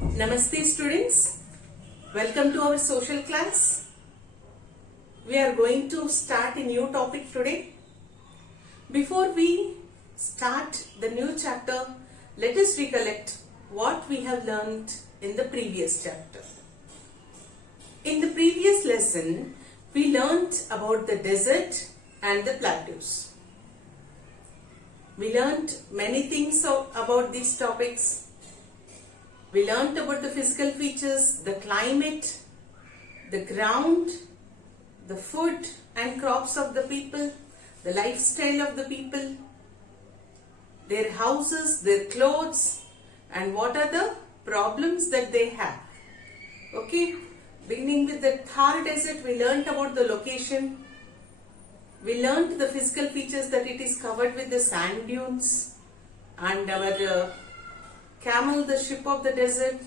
Namaste students, welcome to our social class. We are going to start a new topic today. Before we start the new chapter, let us recollect what we have learned in the previous chapter. In the previous lesson, we learned about the desert and the plateaus. We learned many things about these topics. We learnt about the physical features, the climate, the ground, the food and crops of the people, the lifestyle of the people, their houses, their clothes, and what are the problems that they have. Okay, beginning with the Thar desert, we learnt about the location. We learnt the physical features, that it is covered with the sand dunes, and our camel, the ship of the desert.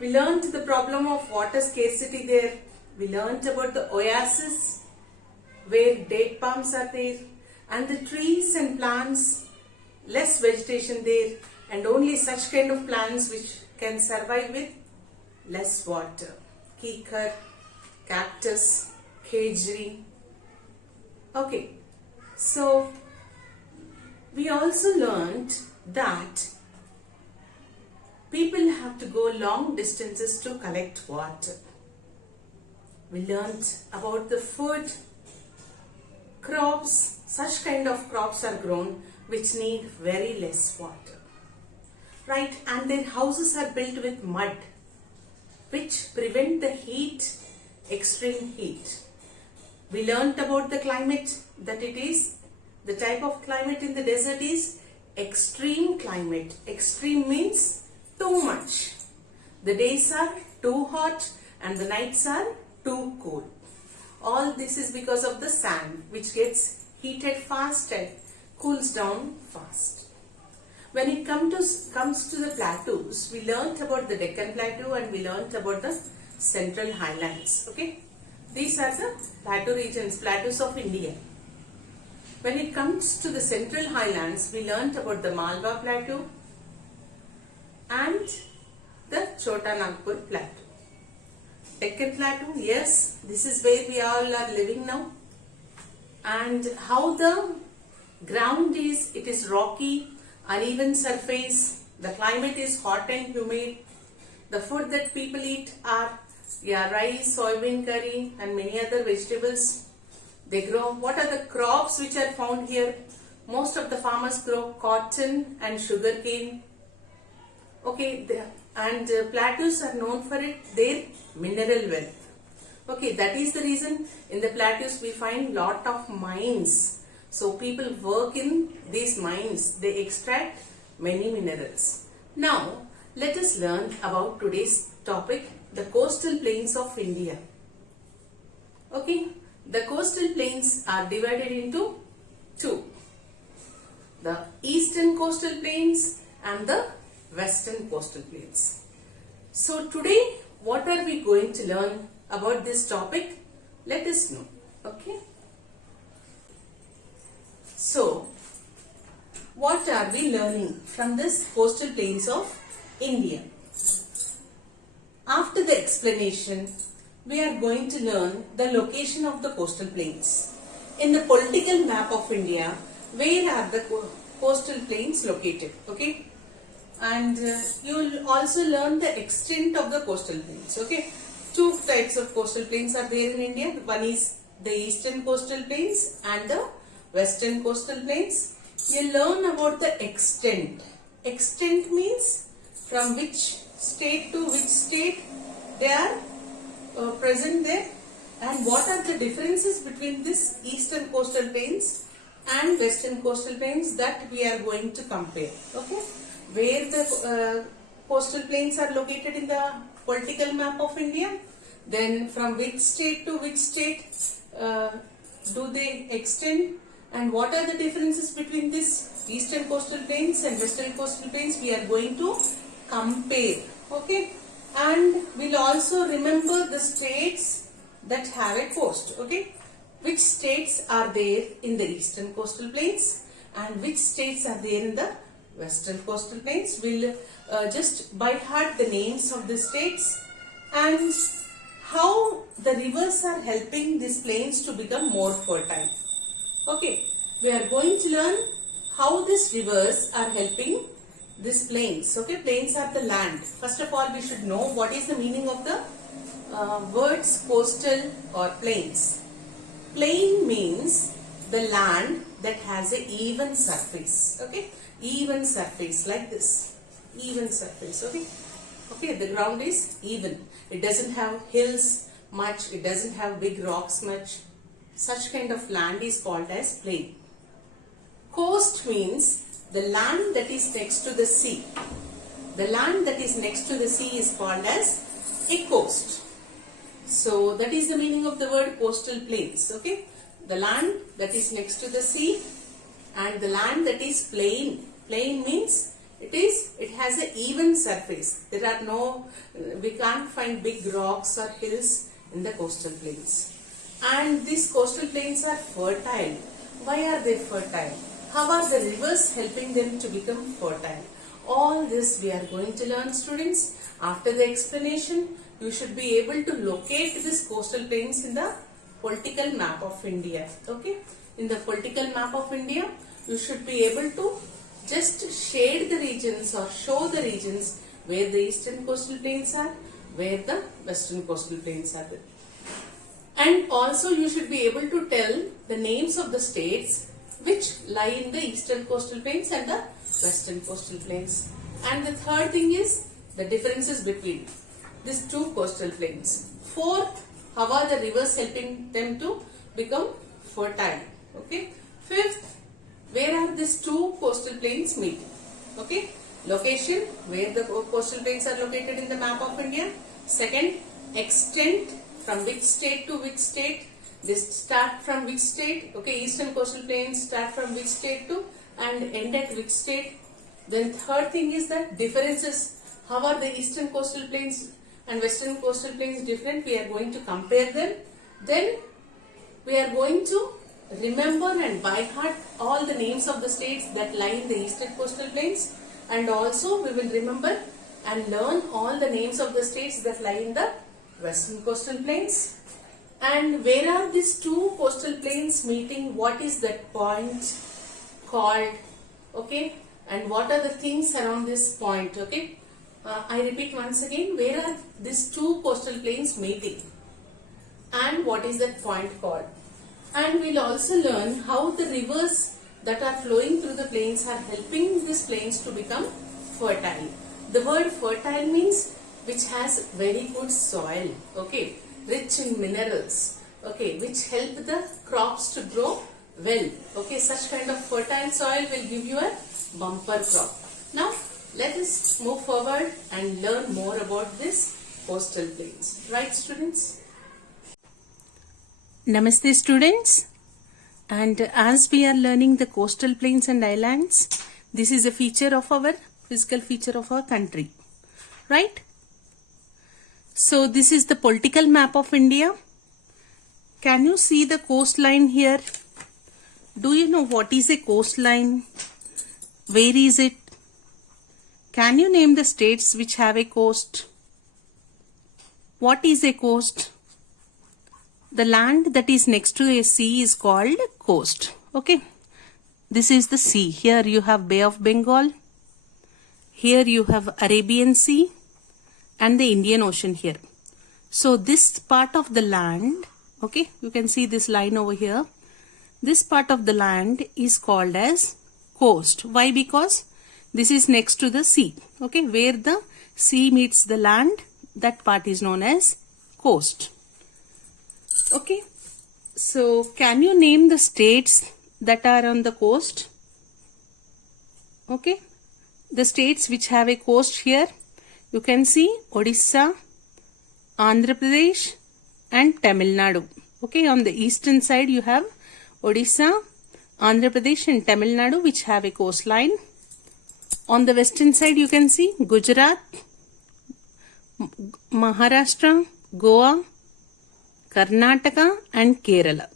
We learnt the problem of water scarcity there. We learnt about the oasis where date palms are there, and the trees and plants, less vegetation there, and only such kind of plants which can survive with less water. Kikar, cactus, khejri. Okay, so we also learnt that people have to go long distances to collect water. We learnt about the food, crops, such kind of crops are grown which need very less water. Right, and their houses are built with mud which prevent the heat, extreme heat. We learnt about the climate, that it is, the type of climate in the desert is extreme climate. Extreme means too much. The days are too hot and the nights are too cold. All this is because of the sand which gets heated fast and cools down fast. When it comes to the plateaus, we learnt about the Deccan Plateau and we learnt about the Central Highlands. Okay, these are the plateau regions, plateaus of India. When it comes to the Central Highlands, we learnt about the Malwa Plateau and the Chota Nagpur Plateau. Deccan Plateau, yes, this is where we all are living now. And how the ground is, it is rocky, uneven surface, the climate is hot and humid. The food that people eat are rice, soybean curry and many other vegetables. They grow. What are the crops which are found here? Most of the farmers grow cotton and sugarcane. Okay, and plateaus are known for their mineral wealth. Okay, that is the reason in the plateaus we find lot of mines. So people work in these mines. They extract many minerals. Now, let us learn about today's topic, the coastal plains of India. Okay, the coastal plains are divided into two. The eastern coastal plains and the western coastal plains. So today, what are we going to learn about this topic? Let us know. Okay. So, what are we learning from this coastal plains of India? After the explanation, we are going to learn the location of the coastal plains. In the political map of India, where are the coastal plains located? Okay. And you will also learn the extent of the coastal plains. Okay, two types of coastal plains are there in India. One is the eastern coastal plains and the western coastal plains. You learn about the extent. Extent means from which state to which state they are present there, and what are the differences between this eastern coastal plains and western coastal plains, that we are going to compare. Okay, where the coastal plains are located in the political map of India, then from which state to which state do they extend, and what are the differences between this eastern coastal plains and western coastal plains, we are going to compare. Okay, and we'll also remember the states that have a coast. Okay, which states are there in the eastern coastal plains and which states are there in the Western coastal plains. We'll just by heart the names of the states and how the rivers are helping these plains to become more fertile. Okay, we are going to learn how these rivers are helping these plains. Okay, plains are the land. First of all, we should know what is the meaning of the words coastal or plains. Plain means the land that has a even surface. Okay, even surface like this. Even surface. Okay. Okay, the ground is even. It doesn't have hills much. It doesn't have big rocks much. Such kind of land is called as plain. Coast means the land that is next to the sea. The land that is next to the sea is called as a coast. So that is the meaning of the word coastal plains. Okay, the land that is next to the sea and the land that is plain. Plain means it has an even surface. There are no, we can't find big rocks or hills in the coastal plains. And these coastal plains are fertile. Why are they fertile? How are the rivers helping them to become fertile? All this we are going to learn, students. After the explanation, you should be able to locate these coastal plains in the political map of India. Okay? In the political map of India, you should be able to just shade the regions or show the regions where the eastern coastal plains are, where the western coastal plains are. And also you should be able to tell the names of the states which lie in the eastern coastal plains and the western coastal plains. And the third thing is the differences between these two coastal plains. Fourth, how are the rivers helping them to become fertile? Okay. Fifth, where are these two coastal plains meeting? Okay. Location, where the coastal plains are located in the map of India. Second, extent, from which state to which state. This start from which state? Okay, eastern coastal plains start from which state to and end at which state. Then third thing is that differences. How are the eastern coastal plains and western coastal plains different? We are going to compare them. Then we are going to remember and by heart all the names of the states that lie in the eastern coastal plains, and also we will remember and learn all the names of the states that lie in the western coastal plains. And where are these two coastal plains meeting? What is that point called? Okay, and what are the things around this point? Okay, I repeat once again, where are these two coastal plains meeting and what is that point called? And we'll also learn how the rivers that are flowing through the plains are helping these plains to become fertile. The word fertile means which has very good soil, okay, rich in minerals, okay, which help the crops to grow well. Okay, such kind of fertile soil will give you a bumper crop. Now, let us move forward and learn more about this coastal plains. Right, students? Namaste, students. And as we are learning the coastal plains and islands, this is a feature of our physical feature of our country. Right? So this is the political map of India. Can you see the coastline here? Do you know what is a coastline? Where is it? Can you name the states which have a coast? What is a coast? The land that is next to a sea is called coast. Okay. This is the sea. Here you have Bay of Bengal. Here you have Arabian Sea and the Indian Ocean here. So this part of the land, okay, you can see this line over here. This part of the land is called as coast. Why? Because this is next to the sea. Okay, where the sea meets the land, that part is known as coast. Okay, so can you name the states that are on the coast? Okay, the states which have a coast here, you can see Odisha, Andhra Pradesh and Tamil Nadu. Okay, on the eastern side you have Odisha, Andhra Pradesh and Tamil Nadu which have a coastline. On the western side you can see Gujarat, Maharashtra, Goa, Karnataka and Kerala.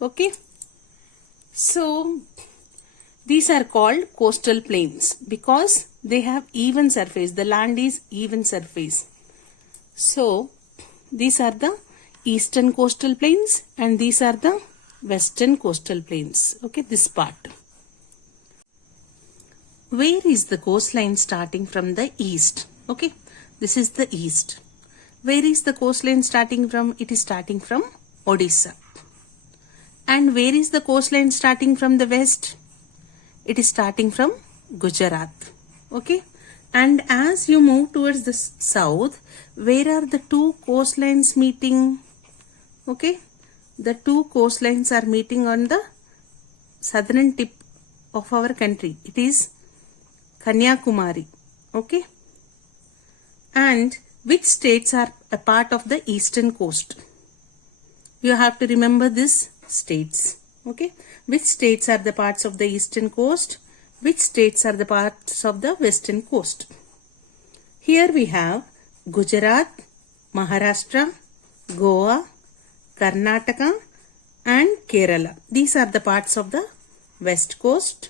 Okay. So These are called coastal plains because they have even surface. The land is even surface. So, these are the eastern coastal plains and these are the western coastal plains. Okay, this part. Where is the coastline starting from the east? Okay, this is the east. Where is the coastline starting from? It is starting from Odisha. And where is the coastline starting from the west? It is starting from Gujarat. Okay, and as you move towards the south, where are the two coastlines meeting? Okay, the two coastlines are meeting on the southern tip of our country. It is Kanyakumari. Okay, and which states are a part of the eastern coast? You have to remember these states. Okay, which states are the parts of the eastern coast? Which states are the parts of the western coast? Here we have Gujarat, Maharashtra, Goa, Karnataka and Kerala. These are the parts of the west coast.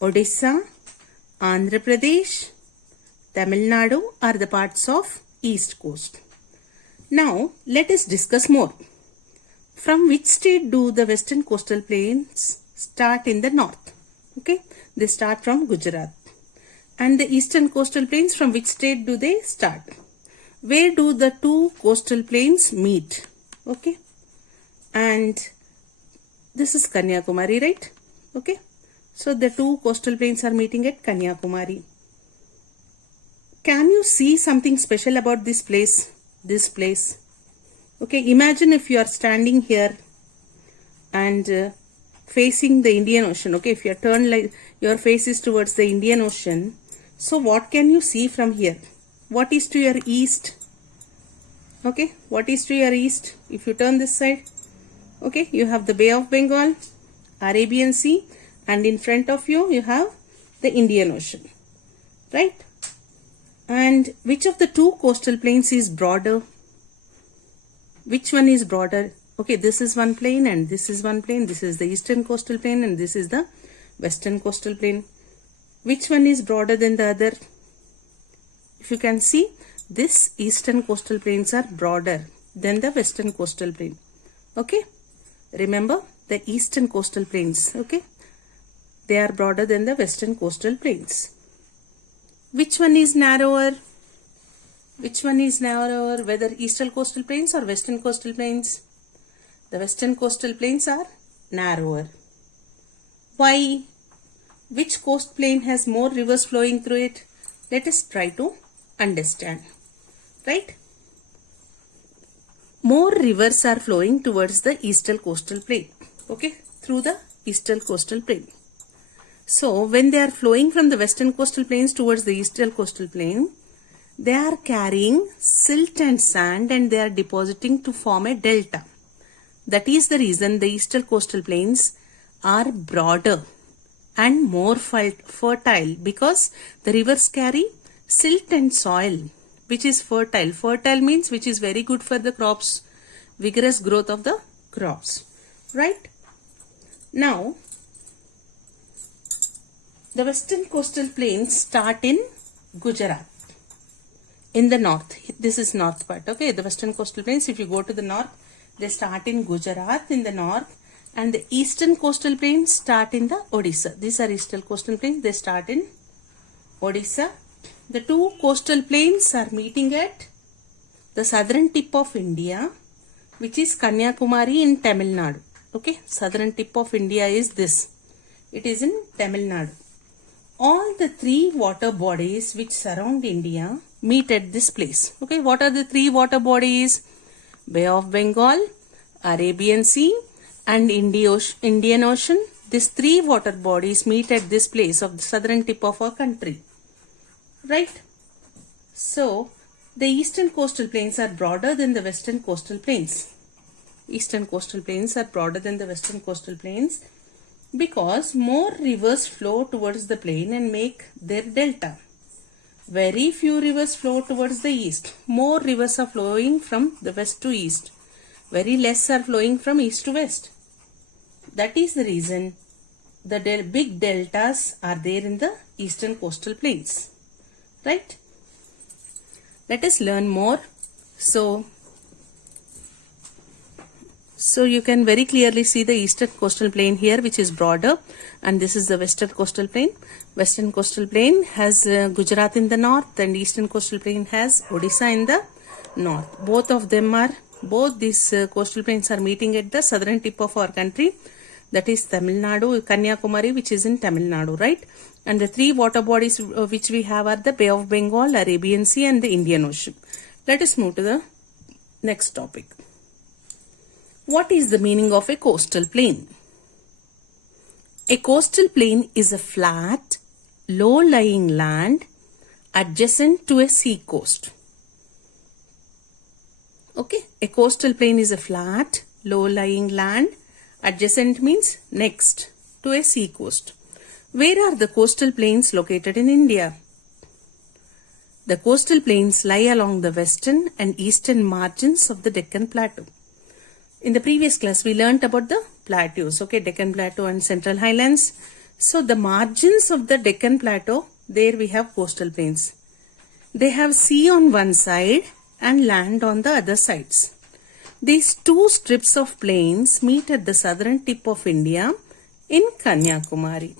Odisha, Andhra Pradesh, Tamil Nadu are the parts of east coast. Now let us discuss more. From which state do the western coastal plains start in the north? Okay, they start from Gujarat. And the eastern coastal plains, from which state do they start? Where do the two coastal plains meet? Okay, and this is Kanyakumari, right? Okay, so the two coastal plains are meeting at Kanyakumari. Can you see something special about this place? This place. Okay, imagine if you are standing here and facing the Indian Ocean. Okay, if you are turned like your face is towards the Indian Ocean, so what can you see from here? What is to your east? Okay, what is to your east? If you turn this side, okay, you have the Bay of Bengal, Arabian Sea, and in front of you, you have the Indian Ocean, right? And which of the two coastal plains is broader? Which one is broader? Okay, this is one plain and this is one plain. This is the eastern coastal plain and this is the western coastal plain. Which one is broader than the other? If you can see, this eastern coastal plains are broader than the western coastal plain. Okay, remember the eastern coastal plains. Okay, they are broader than the western coastal plains. Which one is narrower? Which one is narrower, whether eastern coastal plains or western coastal plains? The western coastal plains are narrower. Why? Which coast plain has more rivers flowing through it? Let us try to understand. Right? More rivers are flowing towards the eastern coastal plain. Okay? Through the eastern coastal plain. So, when they are flowing from the western coastal plains towards the eastern coastal plain, they are carrying silt and sand and they are depositing to form a delta. That is the reason the eastern coastal plains are broader and more fertile, because the rivers carry silt and soil which is fertile. Fertile means which is very good for the crops, vigorous growth of the crops. Right? Now, the western coastal plains start in Gujarat. In the north, this is north part. Okay, the western coastal plains, if you go to the north, they start in Gujarat in the north, and the eastern coastal plains start in the Odisha. These are eastern coastal plains, they start in Odisha. The two coastal plains are meeting at the southern tip of India, which is Kanyakumari in Tamil Nadu. Okay, southern tip of India is this. It is in Tamil Nadu. All the three water bodies which surround India meet at this place. Okay, what are the three water bodies? Bay of Bengal, Arabian Sea and Indian Ocean. These three water bodies meet at this place of the southern tip of our country. Right? So, the eastern coastal plains are broader than the western coastal plains. Eastern coastal plains are broader than the western coastal plains because more rivers flow towards the plain and make their delta. Very few rivers flow towards the east. More rivers are flowing from the west to east. Very less are flowing from east to west. That is the reason the big deltas are there in the eastern coastal plains, right? Let us learn more. So you can very clearly see the eastern coastal plain here, which is broader, and this is the western coastal plain. Western coastal plain has Gujarat in the north, and eastern coastal plain has Odisha in the north. Both these coastal plains are meeting at the southern tip of our country, that is Tamil Nadu, Kanyakumari, which is in Tamil Nadu, right? And the three water bodies which we have are the Bay of Bengal, Arabian Sea, and the Indian Ocean. Let us move to the next topic. What is the meaning of a coastal plain? A coastal plain is a flat, low-lying land adjacent to a sea coast. Okay, a coastal plain is a flat, low-lying land. Adjacent means next to a sea coast. Where are the coastal plains located in India? The coastal plains lie along the western and eastern margins of the Deccan Plateau. In the previous class, we learnt about the plateaus, okay, Deccan Plateau and Central Highlands. So the margins of the Deccan Plateau, there we have coastal plains. They have sea on one side and land on the other sides. These two strips of plains meet at the southern tip of India in Kanyakumari.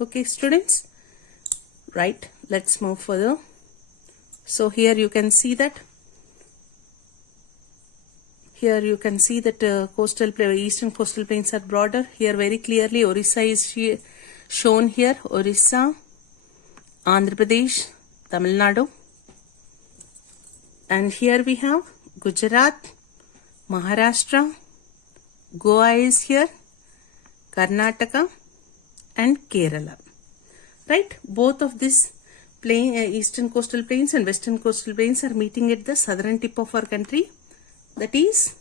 Okay, students? Right, let's move further. So here you can see that eastern coastal plains are broader. Here very clearly Orissa is shown here. Orissa, Andhra Pradesh, Tamil Nadu. And here we have Gujarat, Maharashtra, Goa is here, Karnataka, and Kerala. Right? Both of these eastern coastal plains and western coastal plains are meeting at the southern tip of our country, that is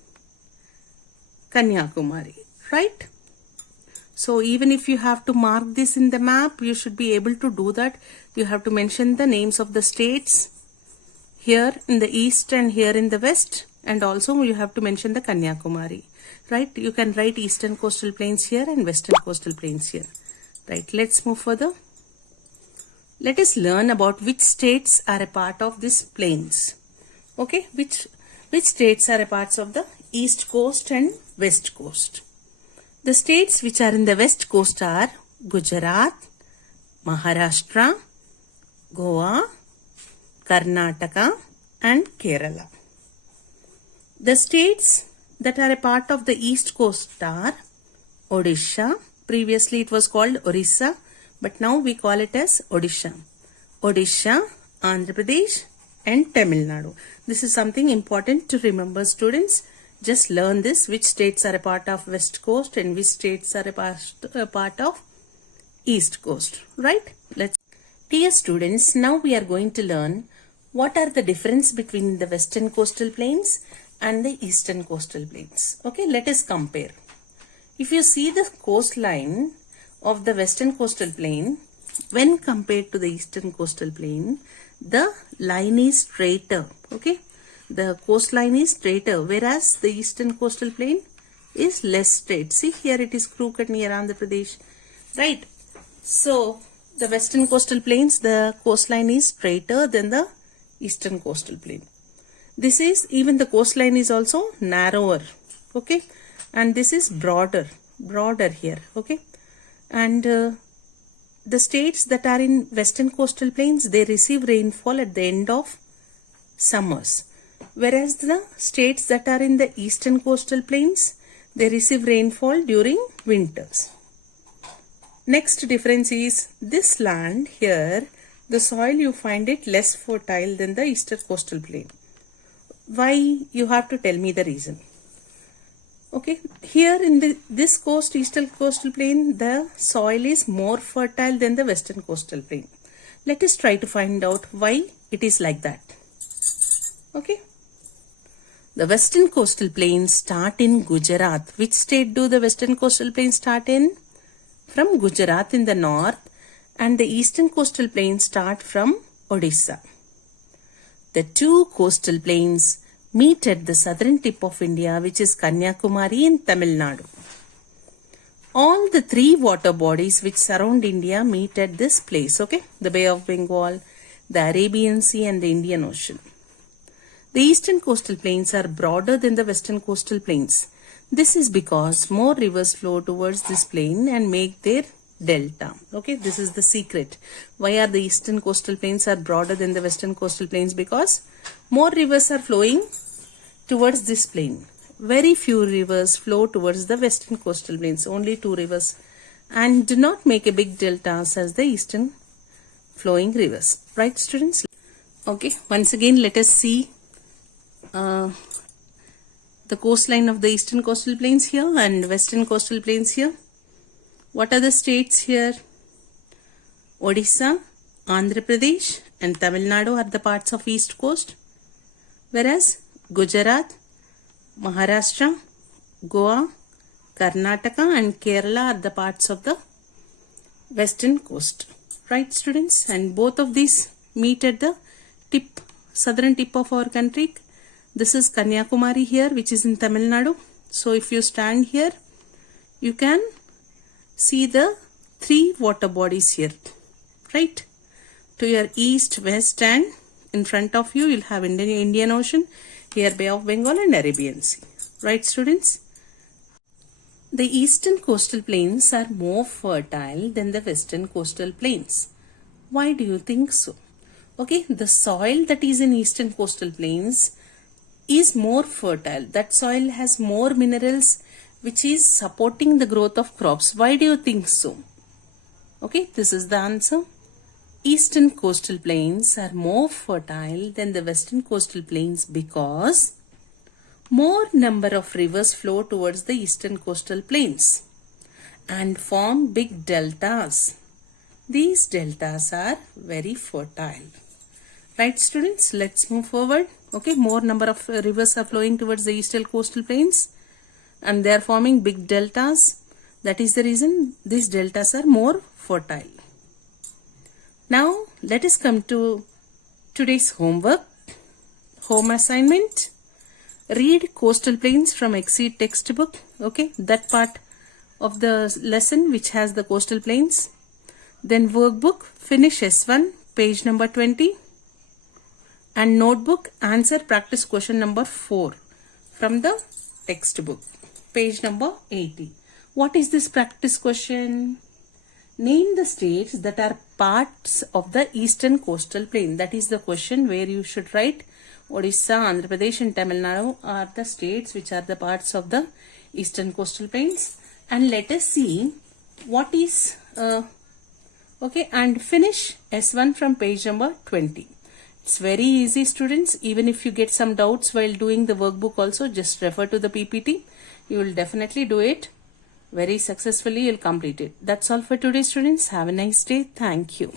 Kanyakumari, right? So even if you have to mark this in the map, you should be able to do that. You have to mention the names of the states here in the east and here in the west, and also you have to mention the Kanyakumari, right? You can write eastern coastal plains here and western coastal plains here, right? Let's move further. Let us learn about which states are a part of these plains. Okay, which states are a part of the east coast and west coast. The states which are in the west coast are Gujarat, Maharashtra, Goa, Karnataka, and Kerala. The states that are a part of the east coast are Odisha. Previously it was called Orissa, but now we call it as Odisha. Odisha, Andhra Pradesh, and Tamil Nadu. This is something important to remember, students. Just learn this, which states are a part of west coast and which states are a part of east coast, right? Dear students, now we are going to learn what are the difference between the western coastal plains and the eastern coastal plains. Okay, let us compare. If you see the coastline of the western coastal plain, when compared to the eastern coastal plain, the line is straighter. Okay, the coastline is straighter, whereas the eastern coastal plain is less straight. See, here it is crooked near Andhra Pradesh, right? So the western coastal plains, the coastline is straighter than the eastern coastal plain. This is, even the coastline is also narrower, okay, and this is broader here, okay. And the states that are in western coastal plains, they receive rainfall at the end of summers, whereas the states that are in the eastern coastal plains, they receive rainfall during winters. Next difference is this land here, the soil you find it less fertile than the eastern coastal plain. Why? You have to tell me the reason. Okay, here in this eastern coastal plain, the soil is more fertile than the western coastal plain. Let us try to find out why it is like that. Okay, the western coastal plains start in Gujarat. Which state do the western coastal plains start in? From Gujarat in the north, and the eastern coastal plains start from Odisha. The two coastal plains meet at the southern tip of India, which is Kanyakumari in Tamil Nadu. All the three water bodies which surround India meet at this place, okay? The Bay of Bengal, the Arabian Sea and the Indian Ocean. The eastern coastal plains are broader than the western coastal plains. This is because more rivers flow towards this plain and make their delta. Okay, this is the secret. Why are the eastern coastal plains are broader than the western coastal plains? Because more rivers are flowing towards this plain. Very few rivers flow towards the western coastal plains. Only 2 rivers, and do not make a big deltas as the eastern flowing rivers. Right, students? Okay, once again let us see the coastline of the eastern coastal plains here and western coastal plains here. What are the states here? Odisha, Andhra Pradesh and Tamil Nadu are the parts of east coast, whereas Gujarat, Maharashtra, Goa, Karnataka and Kerala are the parts of the western coast. Right, students? And both of these meet at the tip, southern tip of our country. This is Kanyakumari here, which is in Tamil Nadu. So if you stand here, you can see the 3 water bodies here, right? To your east, west and in front of you, you'll have Indian Ocean, here Bay of Bengal and Arabian Sea. Right, students? The eastern coastal plains are more fertile than the western coastal plains. Why do you think so? Okay, the soil that is in eastern coastal plains is more fertile. That soil has more minerals which is supporting the growth of crops. Why do you think so? Okay, this is the answer. Eastern coastal plains are more fertile than the western coastal plains because more number of rivers flow towards the eastern coastal plains and form big deltas. These deltas are very fertile. Right, students? Let's move forward. Okay, more number of rivers are flowing towards the eastern coastal plains and they are forming big deltas. That is the reason these deltas are more fertile. Now, let us come to today's homework. Home assignment. Read Coastal Plains from Exceed textbook. Okay, that part of the lesson which has the coastal plains. Then workbook, finish S1, page number 20. And notebook, answer practice question number 4 from the textbook, page number 80. What is this practice question? Name the states that are parts of the eastern coastal plain. That is the question where you should write Odisha, Andhra Pradesh and Tamil Nadu are the states which are the parts of the eastern coastal plains. And let us see what is, okay, and finish S1 from page number 20. It's very easy, students. Even if you get some doubts while doing the workbook also, just refer to the PPT. You will definitely do it very successfully. You'll complete it. That's all for today, students. Have a nice day. Thank you.